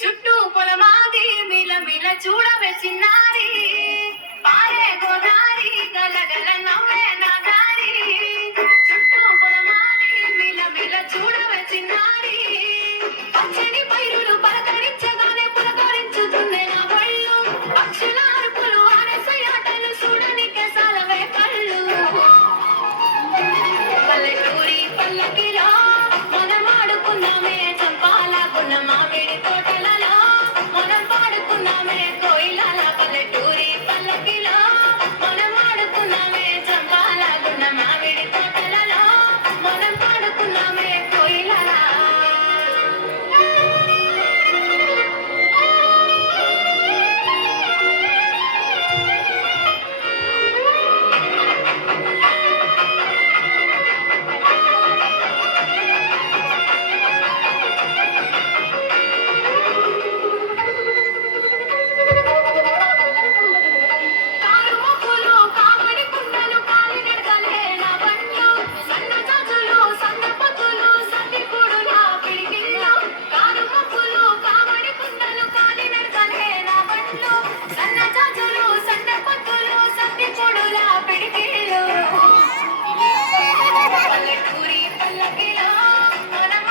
చుట్టూ పొలమాది మిల మిల చూడవే చిన్నారి పారే గోదారి గలగల నవ్వే నా దారి చుట్టూ పొలమాది మిల మిల చూడవే చిన్నారి పచ్చని పైరులు పలకరించగానే పులకరించుతుందే నా బళ్ళు పక్షుల అరుపులు ఆడసయాటలు చూడనికే సాలవే కళ్ళు పల్లెటూరి పల్లకిలో మనం ఆడుకున్నామే చంపాలకున్న మామిడి తోటలలో మనం పాడుకున్నామే కోయిలాల పల్లెటూరి పల్లకిలో మనం ఆడుకున్నామే చంపాలకున్న మామిడి తోటలలో మనం పాడుకున్నామే కోయిలాల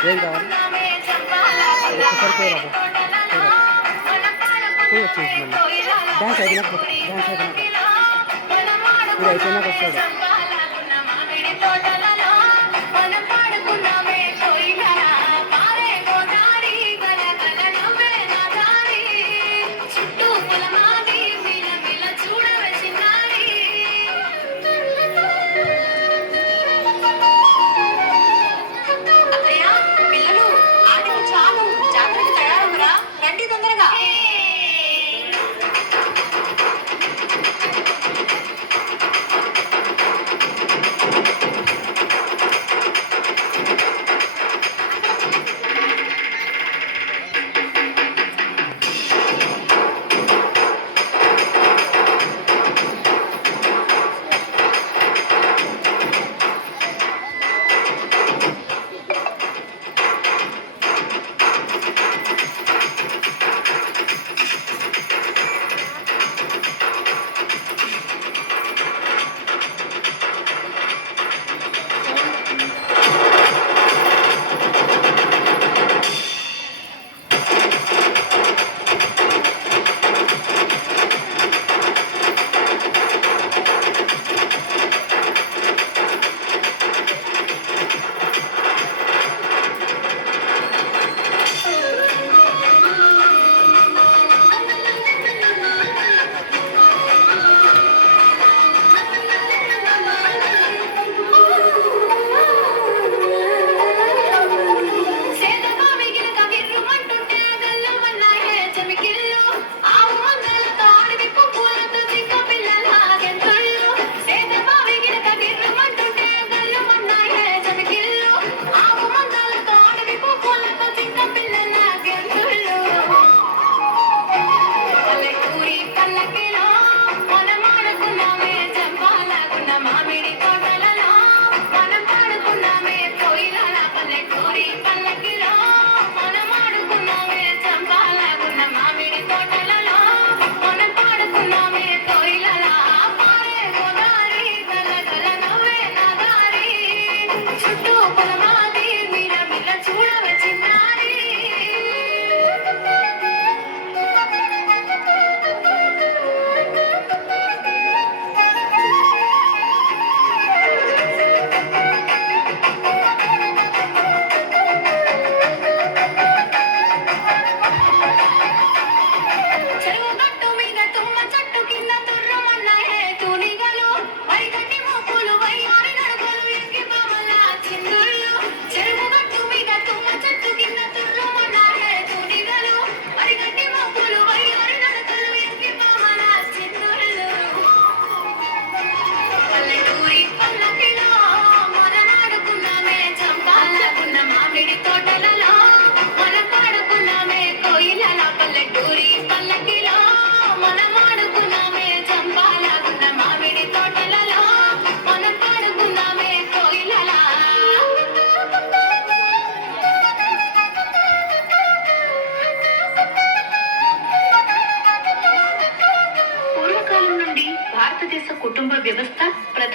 ఏం కావాలి పోయి వచ్చేసి మళ్ళీ డ్యాన్స్ అయిపోయినాక ఇది అయిపోయినాక వస్తాడు. పిల్లలు ఆటలు చాలు జాతరకి తయారవురా రండి తొందరగా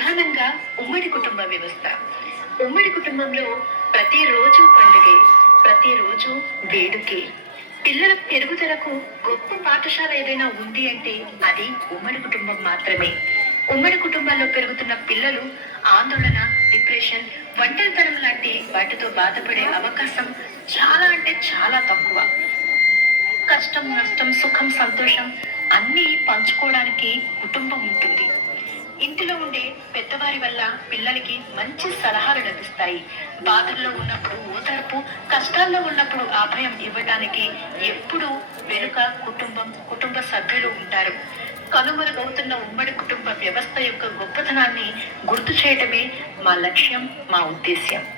ప్రధానంగా ఉమ్మడి కుటుంబ వ్యవస్థ. ఉమ్మడి కుటుంబంలో ప్రతిరోజు పండుగే, ప్రతిరోజు వేడుకే. పిల్లల పెరుగుదలకు గొప్ప పాఠశాల ఏదైనా ఉంది అంటే అది ఉమ్మడి కుటుంబం మాత్రమే. ఉమ్మడి కుటుంబాల్లో పెరుగుతున్న పిల్లలు ఆందోళన, డిప్రెషన్, ఒంటరితనం లాంటి వాటితో బాధపడే అవకాశం చాలా అంటే చాలా తక్కువ. కష్టం, నష్టం, సుఖం, సంతోషం అన్నీ పంచుకోవడానికి కుటుంబం ఉంటుంది. ఇంటిలో ఉండే పెద్దవారి వల్ల పిల్లలకి మంచి సలహాలు లభిస్తాయి. బాధల్లో ఉన్నప్పుడు ఓదార్పు, కష్టాల్లో ఉన్నప్పుడు అభయం ఇవ్వడానికి ఎప్పుడూ వెనుక కుటుంబ సభ్యులు ఉంటారు. కనుమరుగవుతున్న ఉమ్మడి కుటుంబ వ్యవస్థ యొక్క గొప్పతనాన్ని గుర్తు చేయటమే మా లక్ష్యం, మా ఉద్దేశ్యం.